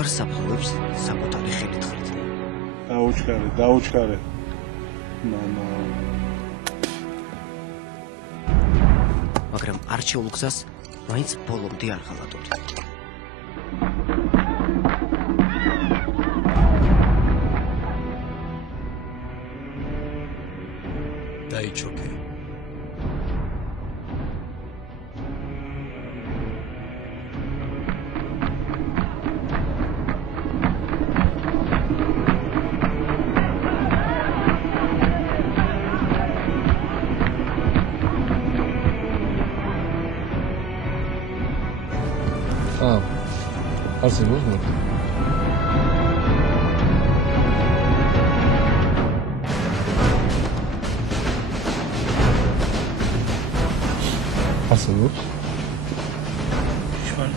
საკუთარ საფლავებს საკუთარი ხელით ხრიდნენ. დაუჩქარე. მამა. მაგრამ არჩეულ გზას მაინც ბოლომდე არ ღალატობდა. დაიჩოქე. არსებობს მოდი. არსებობს? შენ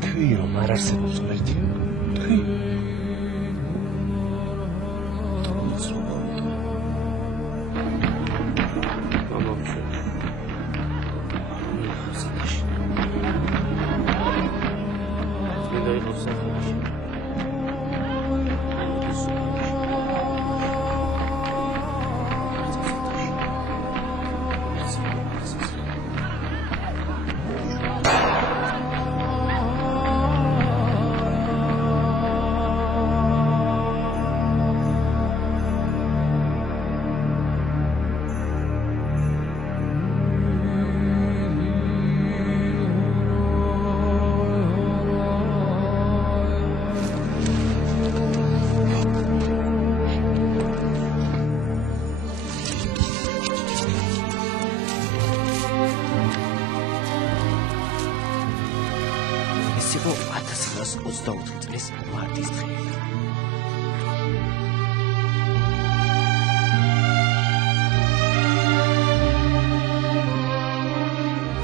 თქვი რომ არ არსებობს ღმერთი. თქვი ეს იყო 1924 წლის მარტის დღე.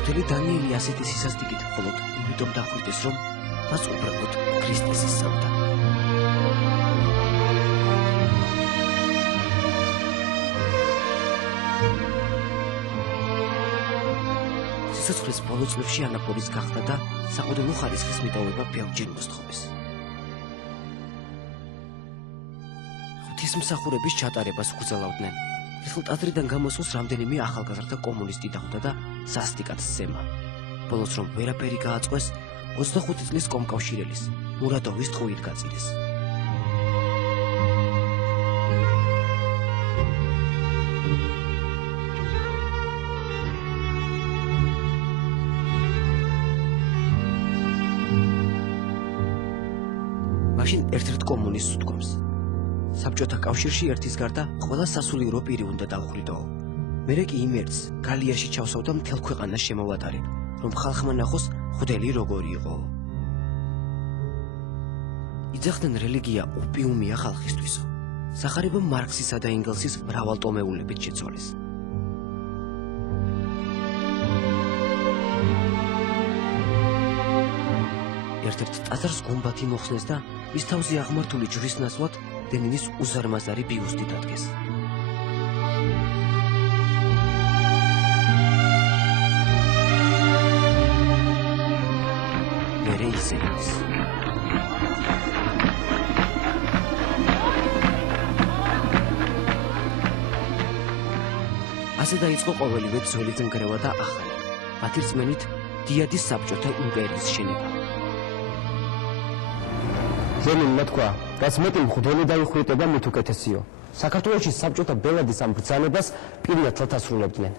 მთელი დანიელი ასეთი სისასტიკით მხოლოდ იმიტომ დახვრიტეს, რომ მას უბრალოდ ქრისტეს ისწავდა. სიცოცხლის ბოლო წლებში ანაფორის გახდა და საყოველთაო ხარისხის მიტოვება ბევრჯერ მოსთხოვეს. ღვთისმსახურების ჩატარებას უკრძალავდნენ. ერთხელ ტაძრიდან გამოსულს რამდენიმე ახალგაზრდა კომუნისტი დახვდა და სასტიკად სცემა. ბოლოს რომ ვერაფერი გააწყვეს, 25 წლის კომკავშირელის მურადოვის ტყუით გაწიდეს. მაშინ ერთ-ერთ კომუნისტს უთქვამს. საბჭოთა კავშირში ერთის გარდა ყველა სასულიერო პირი უნდა დავუხრიდო. მერე კი იმ ერთს გალიაში ჩავსავდა მთელ ქვეყანას შემოვატარე, რომ ხალხმა ნახოს ღვთელი როგორი იყო. იძახდნენ რელიგია ოპიუმია ხალხისთვისო. სახარება მარქსისა და ენგელსის მრავალტომეულებით შეცვალეს. ერთ-ერთ ტაძარს გუმბათი მოხსნეს და მის თავზე აღმართული ჯვრის ნაცვლად დენინის უზარმაზარი ბიუსტი დადგეს. მერე ისენის. ასე დაიწყო ყოველივე ძველი ნგრევა და ახალი, მათი რწმენით დიადის საბჭოთა იმპერიის შენება. ზემილმა თქვა, რაც მეტი მღვდელი დაიხვრიტება, მით უკეთესიო. საქართველოში საბჭოთა ბელადის ამ ბრძანებას პირად თვალთასრულებდნენ.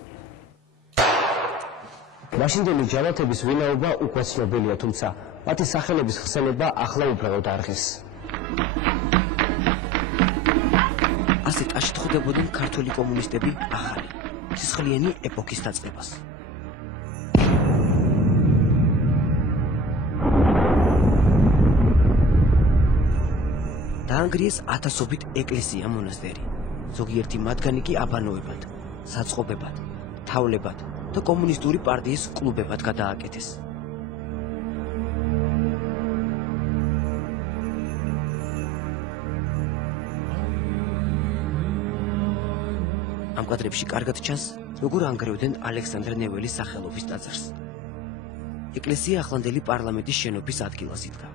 მაშინდელი ჯალათების ვინაობა უკვე ცნობილია, თუმცა მათი სახელების ხსენება ახლა უბრალოდ არღეს. ასე ტაში თხოვდებოდნენ ქართული კომუნისტები ახალი, სისხლიანი ეპოქის დაწყებას. დაანგრიეს ათასობით ეკლესია მონასტერი. ზოგიერთი მათგანი კი აბანოებად, საწყობებად, თავლებად და კომუნისტური პარტიის კლუბებად გადააკეთეს. ამ კადრებში კარგად ჩანს, როგორ ანგრევდნენ ალექსანდრე ნეველის სახელობის ტაძარს. ეკლესია ახლანდელი პარლამენტის შენობის ადგილას იდგა.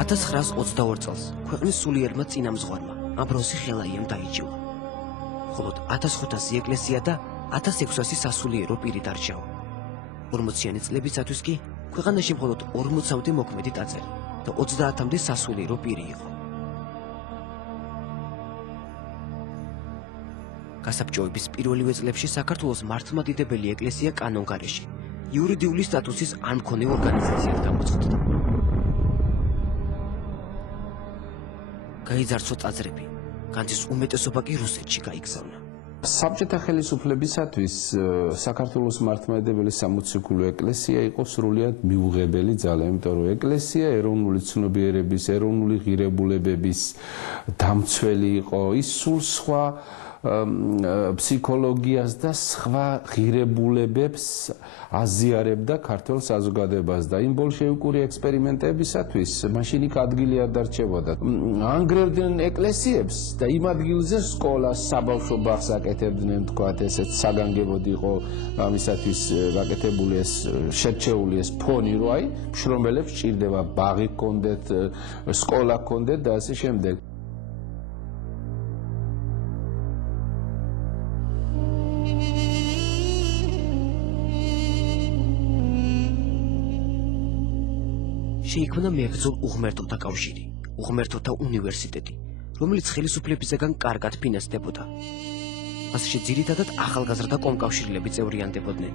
Ათას 922 წელს ქვეყნის სულიერმა წინამძღვარმა ამბროსი ხელაიამ დაიჭირა. ხოლო 1500 ეკლესია და 1600 სასულიერო პირი დარჩავა. 40-იანი წლებისათვის კი ქვეყანაში მხოლოდ 40-მდე მოქმედი ტაძარი და 30-მდე სასულიერო პირი იყო. გასაბჭოების პირველივე წლებში საქართველოს მართლმადიდებელი ეკლესია კანონგარეში იურიდიული სტატუსის არ მქონე ორგანიზაციად გამოცხადდა. გაიძარცვა ტაძრები, განძის უმეტესობა კი რუსეთში გაიგზავნა. საბჭოთა ხელისუფლებისათვის საქართველოს მართლმადიდებელი სამოციქულო ეკლესია იყო სრულიად მიუღებელი ძალა, იმიტომ რომ ეკლესია ეროვნული ცნობიერების, ეროვნული ღირებულებების დამცველი იყო, ის სულ სხვა ფსიქოლოგიას და სხვა ღირებულებებს აზიარებდა ქართულ საზოგადოებას და იმ ბოლშევიკური ექსპერიმენტებისათვის მაშინ იქ ადგილი არ დარჩებოდა. ანგრევდნენ ეკლესიებს და იმ ადგილზე სკოლას, საბავშვო ბაღს აკეთებდნენ, თქვათ, ესეც საგანგებოდ იყო ამისათვის გაკეთებული ეს შერჩეული ეს ფონი, რომ აი მშრომელებს ჭირდება ბაღი ჰქონდეთ, სკოლა ჰქონდეთ და ასე შემდეგ. შეიქმნა მებრძოლ უღმერთოთა კავშირი, უღმერთოთა უნივერსიტეტი, რომელიც ხელისუფლებისგან კარგად ფინანსდებოდა. მასში ძირითადად ახალგაზრდა კომკავშირლები წევრიანდებოდნენ.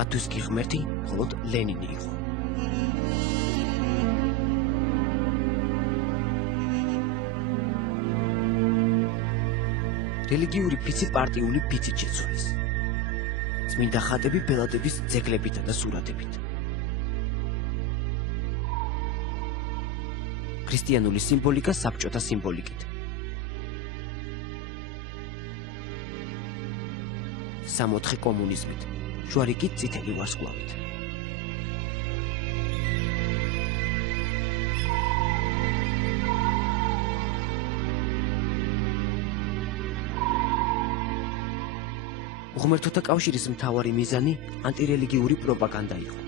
მათთვის კი ღმერთი მხოლოდ ლენინი იყო. რელიგიური ფიცი პარტიული ფიცით შეცვალეს. წმინდა ხატები ბელადების ძეგლებითა და სურათებით. ქრისტიანული სიმბოლიკა საბჭოთა სიმბოლიკით. სამოთხე კომუნიზმით, ჯვარი კი წითელი ვარსკვლავით. უღმერთოთა კავშირის მთავარი მიზანი ანტირელიგიური პროპაგანდა იყო.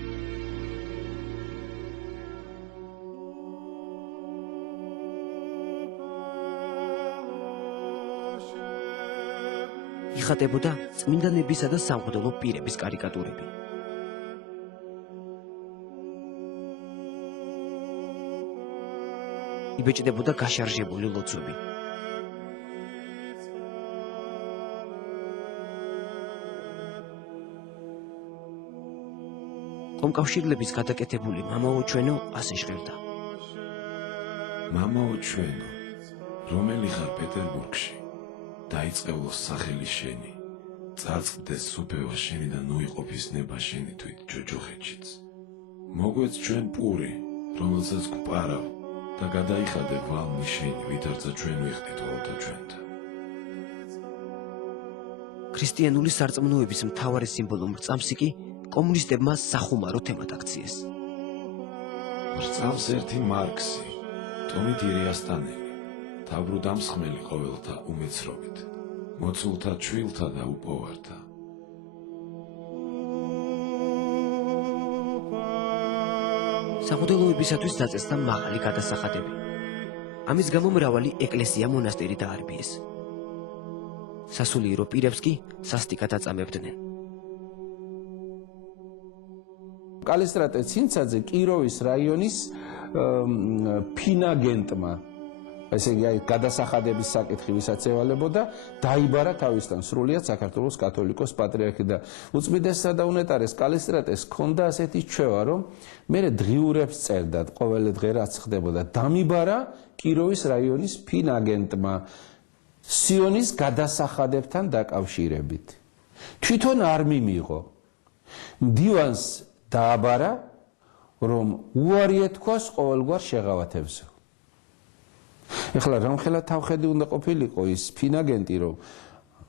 იხატებოდა წმინდანებისა და სამღვდელო პირების კარიკატურები. იბეჭდებოდა გაშარჟებული ლოცვები. კომკავშირლების გადაკეთებული მამაო ჩვენო ასე ჟღერდა. მამაო ჩვენო, რომელი ხარ პეტერბურგში, დაიწყევლოს სახელი შენი, წარწყდეს სუფევა შენი და ნუიყოფის ნება შენი თვით ჯოჯოხეთშიც. მოგვეც ჩვენ პური, რომელსაც გვპარავ და გადაიხადე ვალმი შენი, ვითარცა ჩვენ ვიხდით ყოველთა ჩვენთან. ქრისტიანული სარწმუნოების მთავარი სიმბოლო მრწამსი კი კომუნისტებმა სახუმარო თემად აქციეს. მრწამს ერთი მარქსი, ტომით ირიასტანელი, თავბრუდამსხმელი ყოველთა უმეცრობით, მოცულთა ჩვილთა და უპოვართა. სამღვდელოებისათვის დაწესდა მაღალი გადასახადები. ამის გამო მრავალი ეკლესია მონასტერი დაარბიეს. სასულიერო პირებს კი სასტიკად აწამებდნენ. კალისტრატე ცინცაძე კიროვის რაიონის ფინაგენტმა ესე იგი აი გადასახადების საკითხი ვისაც ევალებოდა, დაიბარა თავისთან სრულიად საქართველოს კათოლიკოს პატრიარქი და უწმიდესსა და უნეტარეს კალისტრატეს ჰქონდა ასეთი ჩვევა, რომ მე დღიურებს წერდა ყოველი დღე რაც ხდებოდა. დამიბარა კიროვის რაიონის ფინაგენტმა სიონის გადასახადებთან დაკავშირებით. თვითონ არ მიმიღო. მდივანს დააბარა, რომ უარი ეთქვას ყოველგვარ შეღავათებზე. ეხლა რამხელა თავხედი უნდა ყოფილიყო ის ფინაგენტი, რომ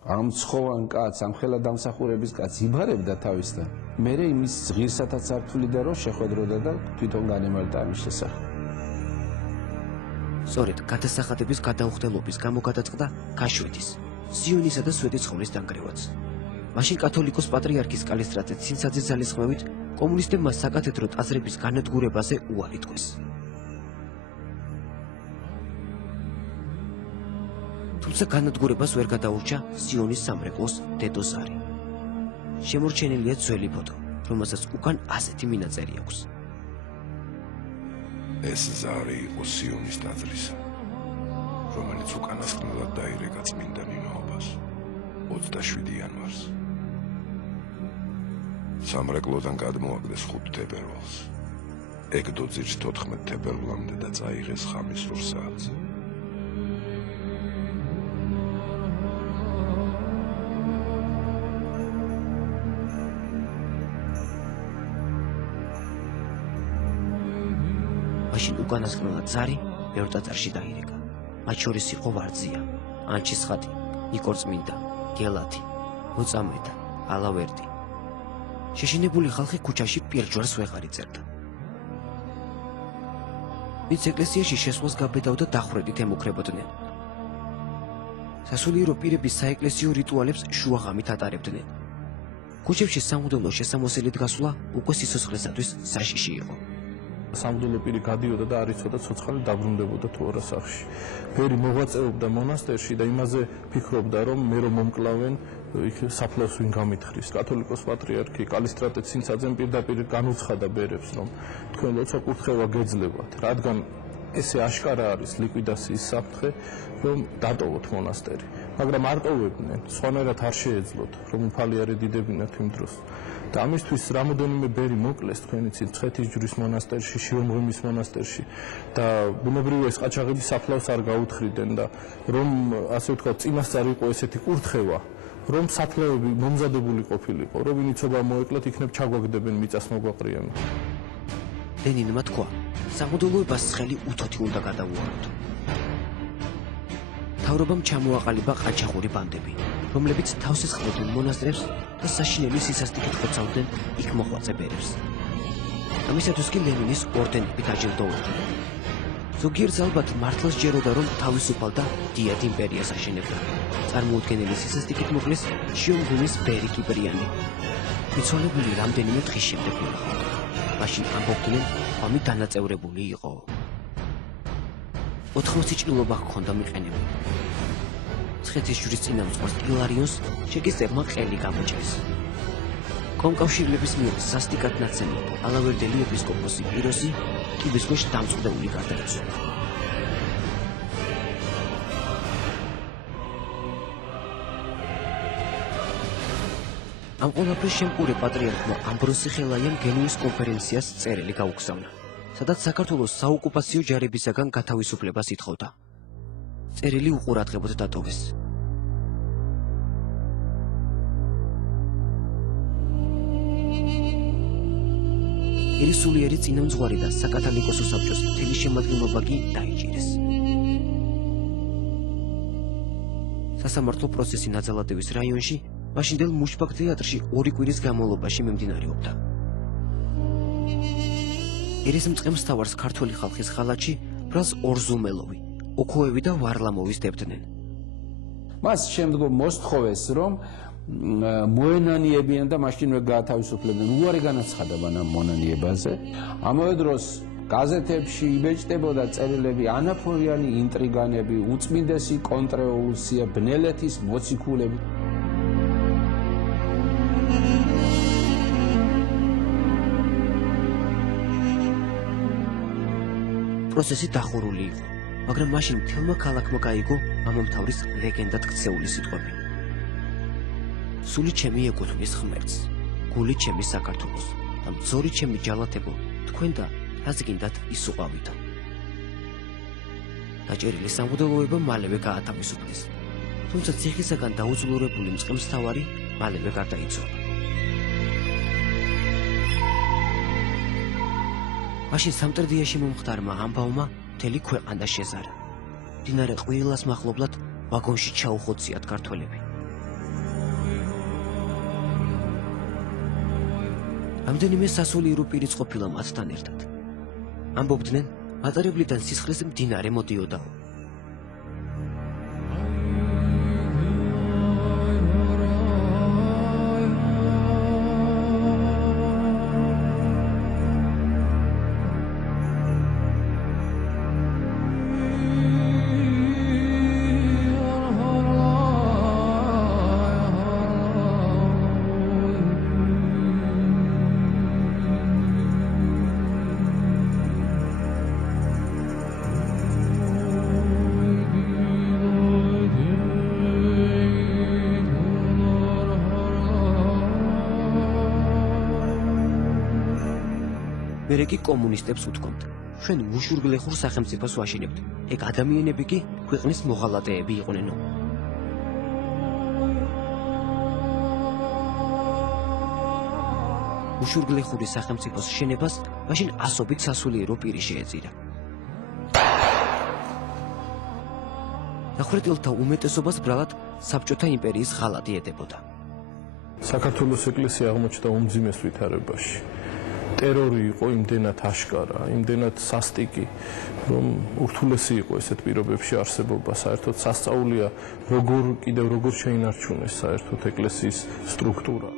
ამ ცხოვან კაცს, ამ ხელა დამსახურების კაცს იბარებდა თავისთან. მერე იმის ღირსათაც არ თვლიდა, რომ შეხვედროდა და თვითონ განემართა ამის შესახებ. სწორედ გადასახადების გადაუხდელობის გამო გადაწყდა გაშვეთის, სიონისა და სვეტიცხოვლის დანგრევაც. მაშინ კათოლიკოს პატრიარქის კალისტრატე ცინცაძის ძალისხმევით კომუნისტებმა საკათედრო ტაძრების განადგურებაზე უარი თქვეს. თუმცა განადგურებას ვერ გადაურჩა სიონის სამრეკლოს დედო ზარი. შემორჩენილია ძველი ფოტო, რომელსაც უკან ასეთი მინაწერი აქვს. ეს ზარი იყო სიონის ტაძრისა, რომელიც უკანასკნელად დაირეკა წმინდა მიმაობას 27 იანვარს. სამრეკლოდან გადმოაგდეს 5 თებერვალს. ეგდო ძირს 14 თებერვლამდე და წაიღეს ხამის 8 საათზე. მაშინ უკანასკნელად ზარი ბევრ ტაძარში დაირეკა. მათ შორის იყო ვარძია, ანჩისხატი, ნიკორწმინდა, გელათი, მოწამეთა, ალავერდი. შეშინებული ხალხი ქუჩაში პირჯვარს ვეღარ იწერდა. ვინც ეკლესიაში შესვლას გაბედავდა დახვრეტით ემუქრებოდნენ. სასულიერო პირების საეკლესიო რიტუალებს შუაღამით ატარებდნენ. ქუჩებში სამუდამო შესამოსელით გასვლა უკვე სიცოცხლესათვის საშიში იყო. სამღვდელო პირი გადიოდა და არ იცოდა ცოცხალი დაბრუნდებოდა თუ არა სახლში. ფერი მოღვაწეობდა მონასტერში და იმაზე ფიქრობდა, რომ მე რომ მომკლავენ, იქ საფლავს ვინ გამითხრის. კათოლიკოს პატრიარქი კალისტრატე ცინცაძემ პირდაპირ განუცხადა ბერებს, რომ თქვენ როცა კურთხევა გეძლებათ, რადგან ესე აშკარა არის ლიკვიდაციის საფრთხე, რომ დატოვოთ მონასტერი. მაგრამ არ ტოვებდნენ, სხვანაირად არ შეეძლოთ, რომ უფალი არ ედიდებინათ იმ დროს. და ამისთვის რამოდენიმე ბერი მოკლეს თქვენი ცით მცხეთის ჯვრის მონასტერში, შიომღვიმის მონასტერში და ბუნებრივია ეს ყაჩაღები საფლავს არ გაუთხრიდნენ და რომ ასე ვთქვათ წინასწარ იყო ესეთი კურთხევა, რომ საფლავები მომზადებული ყოფილიყო, რომ ვინ იცოდა მოეკლათ იქნებ ჩაგვაგდებენ მიწას მოგვაყრიან. ლენინმა თქვა, სამღვდელოებას ცხელი უთოთი უნდა გადაუაროთ. მთავრობამ ჩამოაყალიბა ყაჩაღური ბანდები, რომლებიც თავს ესხმოდნენ მონასტრებს და საშინელი სისასტიკით ხოცავდნენ იქ მოღვაწე ბერებს. ამისათვის კი ლენინის ორდენებით აჯილდოვებდნენ. ზოგიერთს ალბათ მართლა სჯეროდა, რომ თავისუფალ და დიად იმპერიას აშენებდა. წარმოუდგენელი სისასტიკით მოკლეს შიომღვიმის ბერი კიპრიანი. მიცვალებული რამდენიმე დღის შემდეგ მივახავდა. მაშინ ამბობდნენ, ამი დანაწევრებული იყო. 80 ჭრილობა ჰქონდა მიყენებული. მცხეთის ჯვრის წინამძღვარს ილარიონს შეგესწევმა ყელი გამოჭრეს. კომკავშირლების მიერ სასტიკად ნაცემი ალავერდელი ეპისკოპოსი პიროსი კიბის ქვეშ დამწყვდეული გარდაიცვალა. ამ ყველაფრის შემკურე პატრიარქმა ამბროსი ხელაიამ გენუის კონფერენციას წერილი გაუგზავნა, სადაც საქართველოს საოკუპაციო ჯარებისაგან გათავისუფლებას ითხოვდა. წერილი უყურადღებოდ დატოვეს. სულიერი წინამძღვარი და საკათალიკოსო საბჭოს მთელი შემადგენლობა კი დაიჭირეს. სასამართლო პროცესი ნაძალადევის რაიონში მაშინდელ მუშბაგ თეატრში 2 კვირის განმავლობაში მიმდინარეობდა. ერისმწყემს თავარს ქართველი ხალხის ხალათში ბრალს ორზუმელოვი, ოქოევი და ვარლამოვის დებდნენ. მას შემდგომ მოსთხოვეს, რომ მოენანიებიან და მაშინვე გაათავისუფლებდნენ. უარი განაცხადა ამ მონანიებაზე. ამავე დროს გაზეთებში იბეჭდებოდა წერილები ანაფორიანი ინტრიგანები, უწმინდესი კონტრრევოლუცია, ბნელეთის მოციქულები. პროცესი დახურული იყო. მაგრამ მაშინ მთელმა ქალაქმა გაიგო მამამთავრის ლეგენდად ქცეული სიტყვები. სული ჩემი ეკუთვნის ღმერთს, გული ჩემი საქართველოს და მძორი ჩემი ჯალათებო, თქვენ და რაც გინდათ ის უყავითო. დაჭერილი სამღვდელოება მალევე გაათავისუფლეს, თუმცა ციხისაგან დაუძლურებული მწყემსთავარი მალევე გარდაიცვალა. მაშინ სამტრედიაში მომხდარმა ამბავმა მთელი ქვეყანა შეზარა. მდინარე ყვირილას მახლობლად ვაგონში ჩაუხოციათ ქართველები. რამდენიმე სასულიერო პირიც ყოფილა მათთან ერთად. ამბობდნენ, მატარებლიდან სისხლის მდინარე მოდიოდაო. მერე კი კომუნისტებს უთქვამთ, ჩვენ მუშურგლეხურ სახელმწიფოს ვაშინებთ, ეგ ადამიანები კი ქვეყნის მოღალატეები იყვნენო. მუშურგლეხური სახელმწიფოს შენებას მაშინ ასობით სასულიერო პირი შეეწირა. დახვრეტილთა უმეტესობას ბრალად საბჭოთა იმპერიის ღალატი ედებოდა. საქართველოს ეკლესია აღმოჩნდა უმძიმეს ვითარებაში. ტერორი იყო იმდენად აშკარა, იმდენად სასტიკი, რომ ურთულესი იყო ესეთ პირობებში არსებობა. საერთოდ სასწაულია, როგორ შეინარჩუნეს საერთოდ ეკლესიის სტრუქტურა.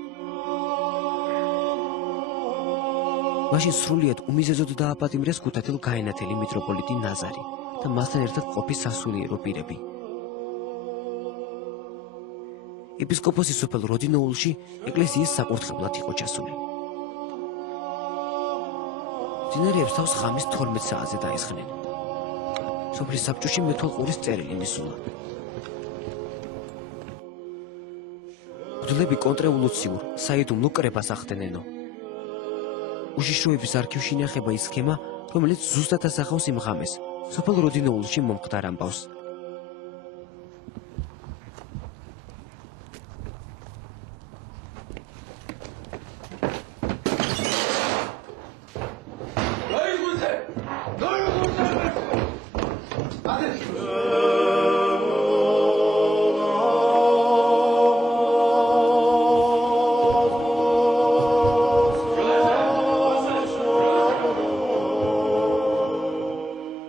მაშინ სრულიად უმიზეზოდ დააპატიმრეს ქუთათელ გაენათელი მიტროპოლიტი ნაზარი და მასთან ერთად ყოფი სასულიერო პირები. ეპისკოპოსი სოფელ როდინოულში ეკლესიის საკურთხევლად იყო ჩასული. მდინარეებს თავს ღამის 12 საათზე დაესხნენ. სოფლის საბჭოში მეთვალყურის წერილი მისულა. მღვდლები კონტრევოლუციურ საიდუმლო კრებას ახდენენო. უშიშროების არქივში ინახება ის სქემა, რომელიც ზუსტად ასახავს იმ ღამეს, სოფელ როდინოულში მომხდარ ამბავს.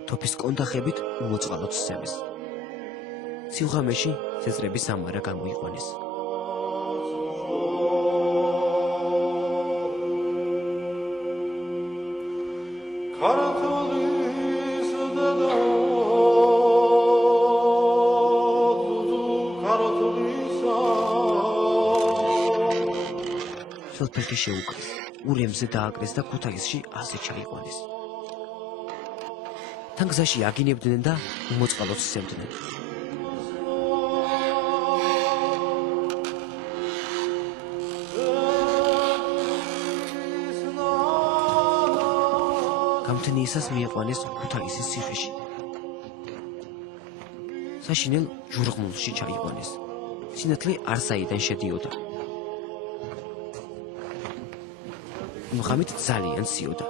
თოფის კონდახებით უმოწყალოდ სცემეს. სილღამეში წესრების ამარა გამოიყვანეს. სოფელში შეუკლეს, ურემზე დააკრეს და ქუთაისში ასე ჩაიყვანეს. თან გზაში აგინებდნენ და უმოწყალოდ სცემდნენ. გამთენიისას მიიყვანეს ქუთაისის ციხეში. საშინელ ჟურღმულში ჩაიყვანეს. სინათლე არსაიდან შედიოდა. მუხამედ ძალიან ციოდა.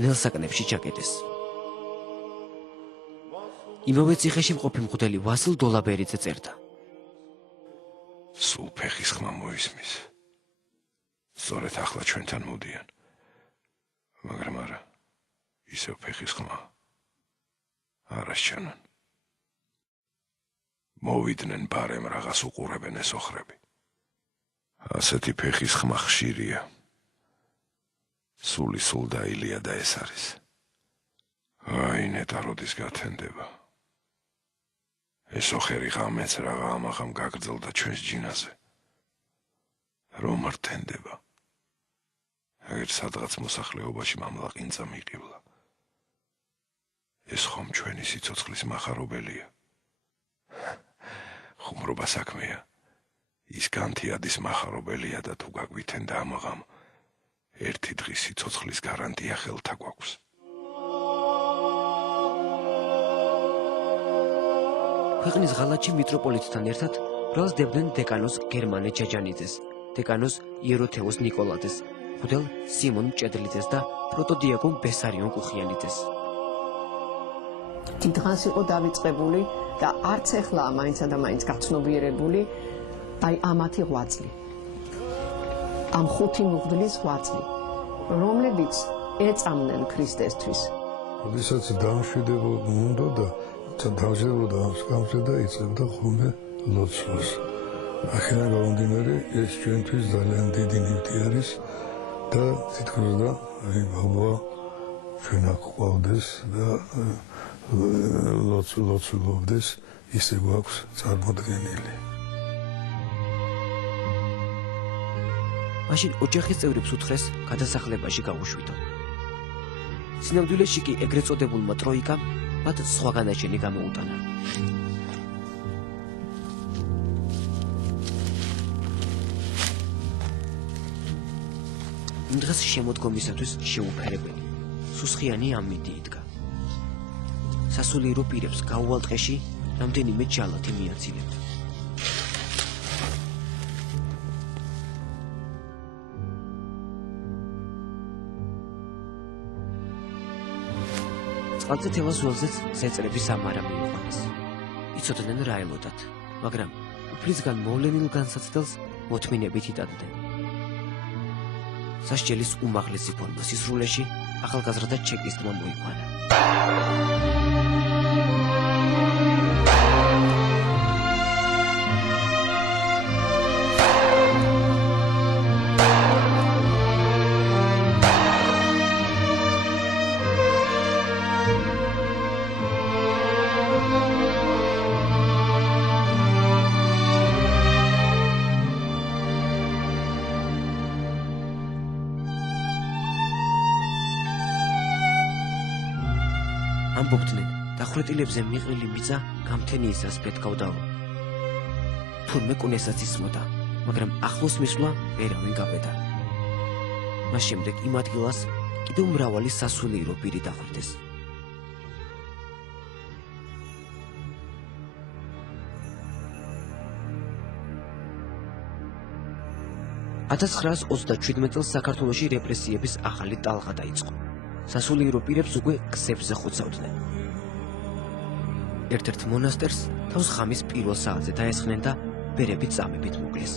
ნელსაკნებში ჩაკეტეს. იმავე ციხეში მყოფი მღვდელი ვასილ დოლაბერიძე წერდა. სულ ფეხის ხმა მოისმის. სწორედ ახლა ჩვენთან მოდიან. მაგრამ არა, ისევ ფეხის ხმა. არა შეჩანან. მოვიდნენ ბარემ რაღაც უყურებენ ეს ოხრები. ასეთი ფეხის ხმა ხშირია. სული სულ დაილია და ეს არის. აი ნეტა როდის გათენდება. ეს ოხერი ღამეც რაღა ამაღამ გაგრძელდა ჩვენს ჯინაზე. რომ რთენდება. აგერ სადღაც მოსახლეობაში მამლაყინწა მიყივლა. ეს ხომ ჩვენი სიცოცხლის מחარობელია. ხუმრობა საქმეა. ის განთიადის מחარობელია და თუ გაგვithენ და ამაღამ ერთი დღის სიცოცხლის გარანტია ხელთა გვაქვს. ქვეყნის ღალატში მიტროპოლიტთან ერთად ბრალს დებდნენ დეკანოს გერმანე ჯაჯანიძეს, დეკანოს იეროთევოს ნიკოლაძეს, ხუდელ სიმონ მჭედლიძეს და პროტოდიაკონ ბესარიონ კუხიანიძეს. დიდღანს იყო დავიწყებული და არც ეხლაა მაინცა და მაინც გაცნობიერებული აი ამათი ღვაწლი. ამ ხუთი მღვდლის ღვაწლი, რომლებიც ეწამნენ ქრისტესთვის. როდესაც დამშვიდებოდა და თავშებოდა ამ სკამზე და იწევდა ხოლმე ლოცვას. ახლა გამომდინარე, ეს ჩვენთვის ძალიან დიდი ნივთი არის და თითქოს და აი ბაბა ჩვენ აქ ყავდეს და ლოცულობდეს, ისე გვაქვს წარმოდგენილი. მაშინ ოჯახის წევრებს უთხრეს გადასახლებაში გაუშვიდო. სინამდვილეში კი ეგრეთ წოდებულმა ტროიკამ მათ სხვა განაჩენი გამოუტანა. იმ დღეს შემოდგომისათვის შეუფერებელი, სუსხიანი ამინდი იდგა. სასულიერო პირებს გაუვალ დღეში რამდენიმე ჯალათი მიაცილებდა. წყალწითელას ველზეც ზეწრების ამარა მიიყვანეს. იცოდნენ რა ელოდათ, მაგრამ უფლისგან მოვლენილ განსაცდელს მოთმინებით იტანდნენ. სასჯელის უმაღლესი ფორმა სისრულეში ახალგაზრდა ჩეკისტმა მოიყვანა. ამბობდნენ, დახვრეტილებზე მიყრილი მიწა გამთენიისას პეთქავდაო. თურმე კუნესაც ისმოდა, მაგრამ ახლოს მისვლა ვერავინ გავედა. მას შემდეგ იმ ადგილას კიდევ მრავალი სასულიერო პირი დახვრიტეს. წელს საქართველოში რეპრესიების ახალი ტალღა დაიწყო. სასულიერო პირებს უკვე ქსებზე ხოცავდნენ. ერთ-ერთ მონასტერს თავს ხამის პირველ საათზე დაესხნენ და ბერებით წამებით მოკლეს.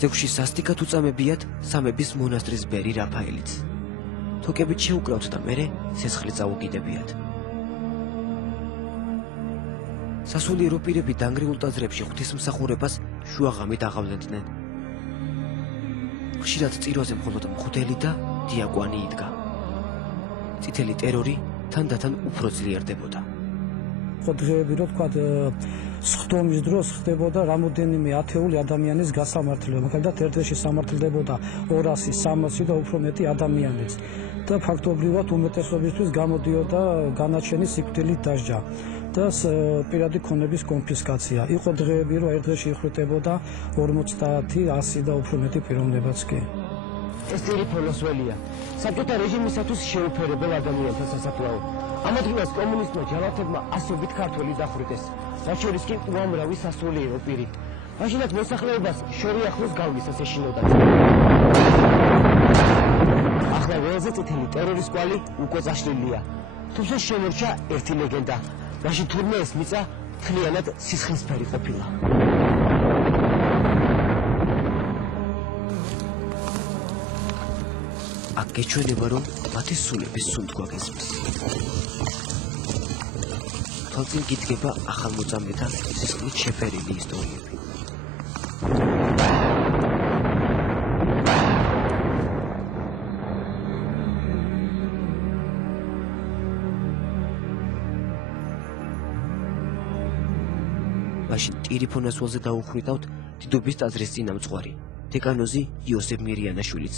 ზეგვში სასტიკად უწამებიათ სამების მონასტრის ბერი რაფაელიც. თოკებით შეუკრავთ და მერე სესხლი წაუგიდებიათ. სასულიერო პირები დანგრეულ ტაძრებში ღვთისმსახურებას შუაღამით აღავლენდნენ. ხშირად წირვაზე მხოლოდ მღვდელი და დიაკვანი იდგა. წითელი ტერორი თანდათან უფრო ძლიერდებოდა. დღეები რო თქვა სხდომის დროს ხდებოდა რამოდენიმე ათეული ადამიანის გასამართლება, მაგალითად ერთ-ერთი სამართლდებოდა 200-300 და უფრო მეტი ადამიანიც და ფაქტობრივად უმეტესობისთვის გამოდიოდა განაჩენის სიკვდილით დასჯა და პირადი ქონების კონფისკაცია. იყო დღეები რო ერთ დღეში იხვრიტებოდა 50-100 და უფრო მეტი პიროვნებაც კი. ეს ძირი ფოლოსველია. საბჭოთა რეჟიმისათვის შეუფერებელ ადამიანთა სასაფლაო. ამ ადგილას კომუნისტმა ჯალათებმა ასობით ქართველი დახვრიტეს, რაც შორის კი უამრავი სასულიერო პირი. მაშინაც მოსახლეობას შორი ახლოს გავლისას ეშინოდა. ახლა ველზე წითელი ტერორის კვალი უკვე წაშლილია. თუმცა შემორჩა ერთი ლეგენდა, მაშინ თურმე ეს მიწა მთლიანად სისხლისფერი ყოფილა. აქ გეჩვენება, რომ მათი სულების სუნთქვა გესმის. თვალწინ გიდგება ახალმოწამეთა სისხლით შეფერილი ისტორიები. მაშინ ტირიფონას ველზე დაუხვიდავთ დიდობის ტაძრის წინამძღვარი, დეკანოზი იოსებ მირიანაშვილიც.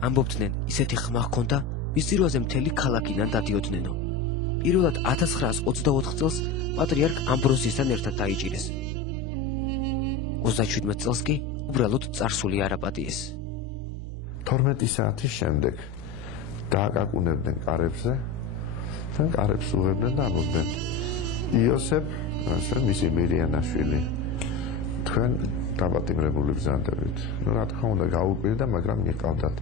ამბობდნენ, ისეთი ხმა ჰქონდა, მის ძირვაზე მთელი ქალაქიდან დადიოდნენ. პირველად 1924 წელს პატრიარქ ამბროზიესთან ერთად დაიჭირეს. 37 წელს კი უბრალოდ წარსული არაპატიეს. 12 საათის შემდეგ დააკაკუნებდნენ კარებზე და კარებს უღებდნენ და ამბობდნენ იოსებ, ასე მისი მირიანაშვილი თქვენ დაპატიმრებული ბრძანდებით. რა თქმა უნდა გაუპირდა, მაგრამ მიყავდათ.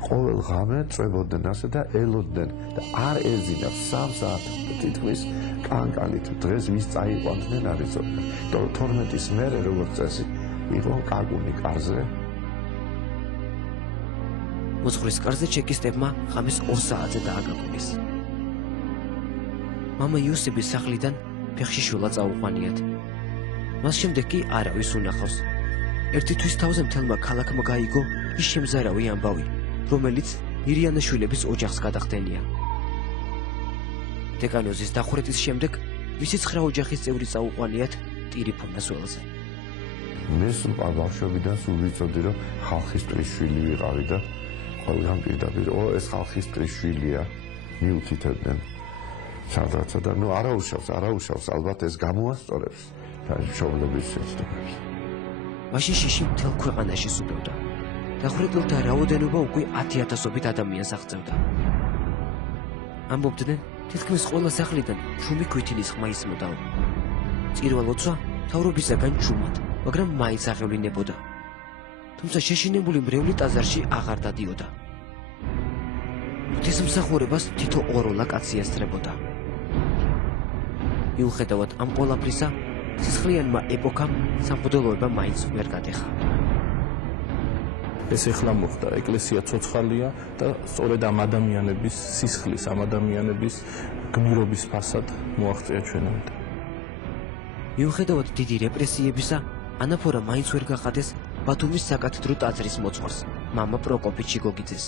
ყოველ ღამე წვებოდნენ ასე და ელოდნენ და არ ეძინათ 3 საათამდე თითქმის კანკალით დღეს ვის წაიყვანდნენ არ იცოდნენ. 12-ის მერე როგორც წესი იყო კაკუნი კარზე. მოძღვრის კარზე ჩეკისტებმა ღამის 2 საათზე დააგაგუნეს. მამა იოსების სახლიდან ფეხში შვილა წაუყვანიათ. მას შემდეგ კი არავის უნახავს. ერთი თვის თავზე მთელმა ქალაქმა გაიგო ის შემზარავი ამბავი, რომელიც მირიანაშვილების ოჯახს გადახდენია. დეკანოზის დახურეთის შემდეგ მისი 9 ოჯახის წევრი წაუყვანიათ ტირიფონას ველზე. მე სულ ბავშვობიდან სულ ვიცოდი, რომ ხალხის ტრიშვილი ვიყავი და ყველგან პირდაპირ ეს ხალხის ტრიშვილია მიუთითებდნენ სადღაცა და არაუშავს ალბათ ეს გამოასწორებს მშობლების შეცდომებს. მაშინ შიში მთელ ქვეყანაში სუფევდა. დახურებულთა რაოდენობა უკვე 10,000-ობით ადამიანს აღწევდა. ამბობდნენ, თითქმის ყველა სახლიდან შუმი ქვითილის ხმა ისმოდაო. წირვალოცვა მთავრობისაგან ჩუმად, მაგრამ მაინც აღევლინებოდა. თუმცა შეშინებული მრევლი ტაძარში აღარ დადიოდა. ღვთისმსახურებას თითო ოროლა კაცი ესწრებოდა. მიუხედავად ამ ყველაფრისა, სისხლიანმა ეპოქამ სამღვდელოება მაინც ვერ გადეხა. ეს ეხლა მოხდა, ეკლესია ცოცხალია და სწორედ ამ ადამიანების სისხლის, ამ ადამიანების გმირობის ფასად მოაღწია ჩვენამდე. მიუხედავად დიდი რეპრესიებისა, ანაფორა მაინც ვერ გაყადეს ბათუმის საკათედრო ტაძრის მოძღვარს, მამა პროკოფი ჩიგოგიძეს.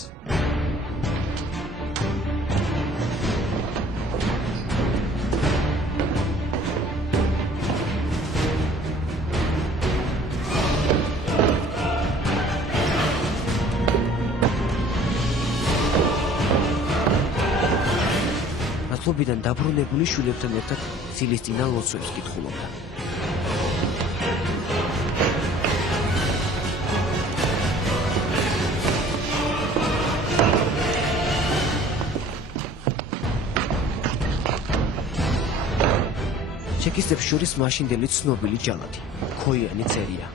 მათლობიდან დაბრუნებული შვილებთან ერთად ცილისწინა ლოცვებს კითხულობდა. ჩეკისტებს შორის მაშინდელი ცნობილი ჯალათი, ქოიანი წერია.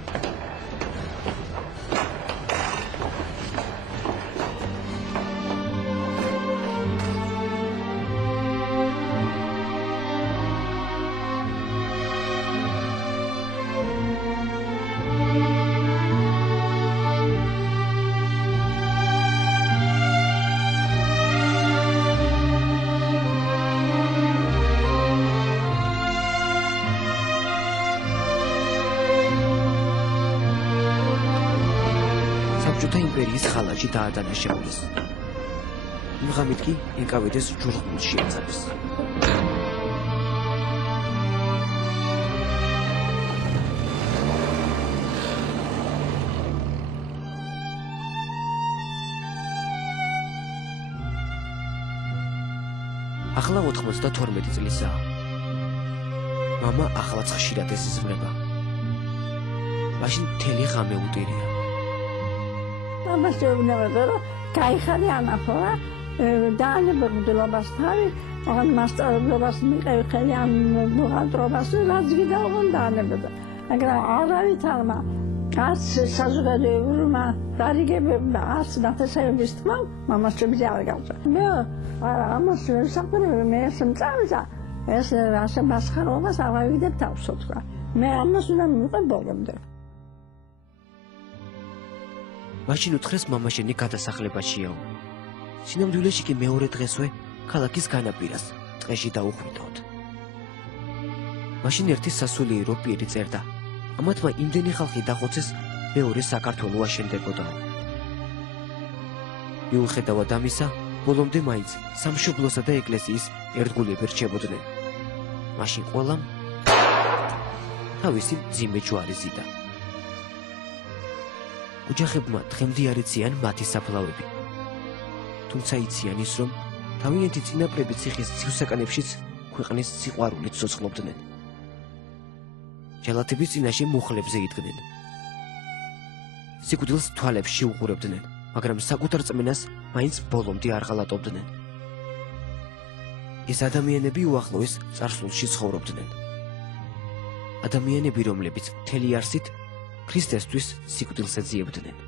საბჭოთა იმპერიის ხალაჯი დაადანაშაულეს. იმ ღამით კი ეკავიდეს ჯურხმულში ეძაბეს. ახლა 92 წლისაა. მამა ახლაც ხშირად ესიზმრება. მაშინ მთელი ღამე უტირია. ამას შეუძლია რომ გაიხარე ანაფორა დაანებებულობას თავი ან მასწავლებლობას მიყევი ხელი ამ მოღალტრობას რაც გიდა უნდა დაანებება მაგრამ არავითარმა არც საზოგადოებრივმა დარიგებებმა არც ნათესავების თქმა მამას შეგვიძლია არ გავწვა მე ამას ვსაუბრობ მე სამწავიდა ეს ასე მასხარობას ავავიდებ თავსო თქვა მე ამას უნდა მივიყო ბოლომდე მაშინ უთხრეს მამაშენი გადასახლებაშიაო. სინამდვილეში კი მეორე დღესვე ქალაქის განაპირას ტყეში დაუხვიდაოდ. მაშინ ერთი სასულიერო პირი წერდა. ამათმა იმდენი ხალხი დახოცეს, მეორე საქართველო აშენდებოდაო. მიუხედავად ამისა, ბოლომდე მაინც სამშობლოსა და ეკლესიის ერთგულები რჩებოდნენ. მაშინ ყველამ თავისი მძიმე ჯვარი ზიდა. ოჯახებმა დღემდე არ იციან მათი საფლავები. თუმცა იციან ის, რომ თავიანთი წინაპრები ციხის ცივსაკანებშიც ქვეყნის სიყვარულით ცოცხლობდნენ. ჯალათების წინაშე მუხლებზე იდგნენ. სიკვდილს თვალებში უყურებდნენ, მაგრამ საკუთარ წმენას მაინც ბოლომდე არ ღალატობდნენ. ეს ადამიანები უახლოეს წარსულში ცხოვრობდნენ. ადამიანები, რომლებიც მთელი არსით ქრისტესთვის სიკვდილს ეძიებდნენ.